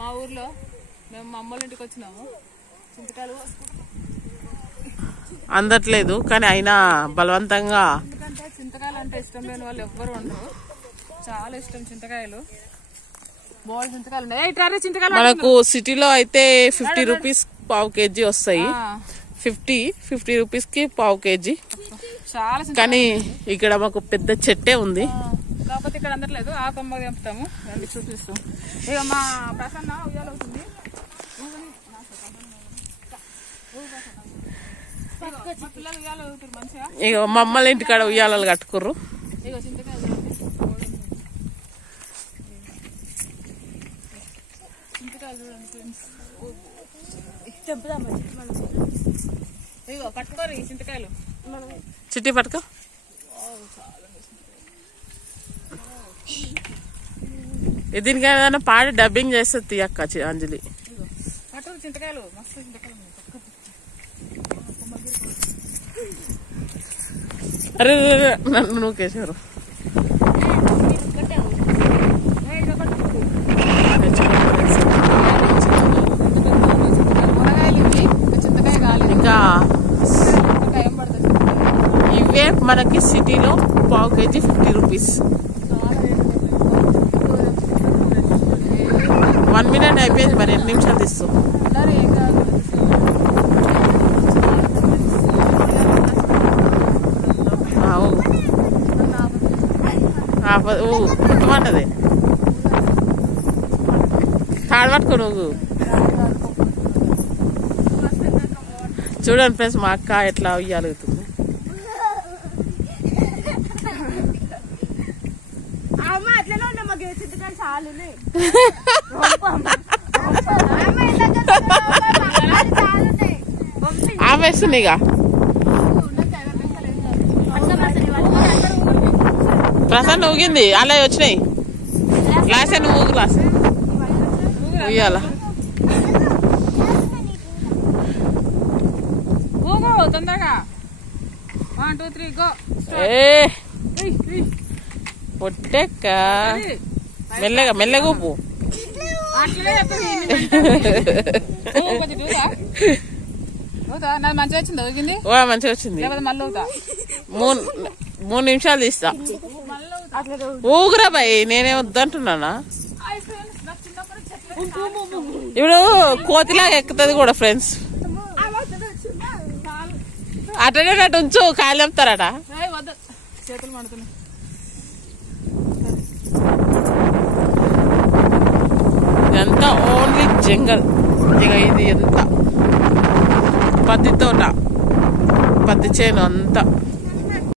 మా ఊర్లో మేము మా అమ్మోళ్ళ ఇంటికి వచ్చినాము. చింతకాయలు అందట్లేదు కానీ అయినా బలవంతంగా, ఎందుకంటే చింతకాయలు అంటే ఇష్టం లేని వాళ్ళు ఎవ్వరు ఉండరు. చాలా ఇష్టం చింతకాయలు. బోల్ చింతకాయలు ఉన్నాయి. చింతకాయలు మనకు సిటీలో అయితే 50 రూపీస్ పావు కేజీ వస్తాయి. 50 రూపీస్ కి పావు కేజీ. చాలా కానీ ఇక్కడ మాకు పెద్ద చెట్టే ఉంది. కాకపోతే ఇక్కడ అందట్లేదు. ఆ కొమ్మ తెంపుతాము, రండి చూపిస్తాం. ఇక మా ప్రసన్న ఉయ్యాలు అవుతుంది. పిల్లలు ఉయ్యాలు అవుతారు మంచిగా. ఇక మా అమ్మల ఇంటికాడ ఉయ్యాలలు కట్టుకుర్రు. ఇక చింతకాయలు చూడండి ఫ్రెండ్స్. ఇగో పట్టుకోరు ఈ చింతకాయలు. చిట్టి పట్టుకో. దీనికి ఏదైనా పాడి డబ్బింగ్ చేస్తుంది అక్క అంజలి. పట్టు చింతకాయలు మస్తు చింతకాయలు. అరే నన్ను నూకేశారు. ఇంకా ఇవే మనకి సిటీలో పావు కేజీ 50 రూపీస్. 1 మినిట్ అయిపోయింది. మరి 2 నిమిషాలు తీస్తాం. కుట్టమంటది. తాడు పట్టుకో నువ్వు. చూడండి ఫ్రెండ్స్ మా అక్క ఎట్లా ఉయ్యాలుగుతుంది. ఆపేస్తుంది ఇక. ప్రసన్న ఊగింది. అలా వచ్చినాయి. గ్లాస్ నువ్వు ఊగు. గ్లాస్ ఉయ్యాల తొందరగా. 1 2 3 గో. పొట్టెక్క మెల్లగా మెల్లగా ఊపు. మంచిగా వచ్చింది. ఊగింది మంచిగా వచ్చింది. మళ్ళీ ఊగుతా. 3 నిమిషాలు తీస్తా. ఊగురా బాయ్. నేనే వద్దంటున్నానా. ఇప్పుడు కోతిలాగా ఎక్కుతుంది కూడా ఫ్రెండ్స్. అటనే అటు ఉంచు. కాయలు చెప్తారట. చేతులు మండుతున్నాయి. ఇదంతా ఓన్లీ జంగల్. ఇక ఇది ఎంత పత్తి తోట, పత్తి చేను అంతా.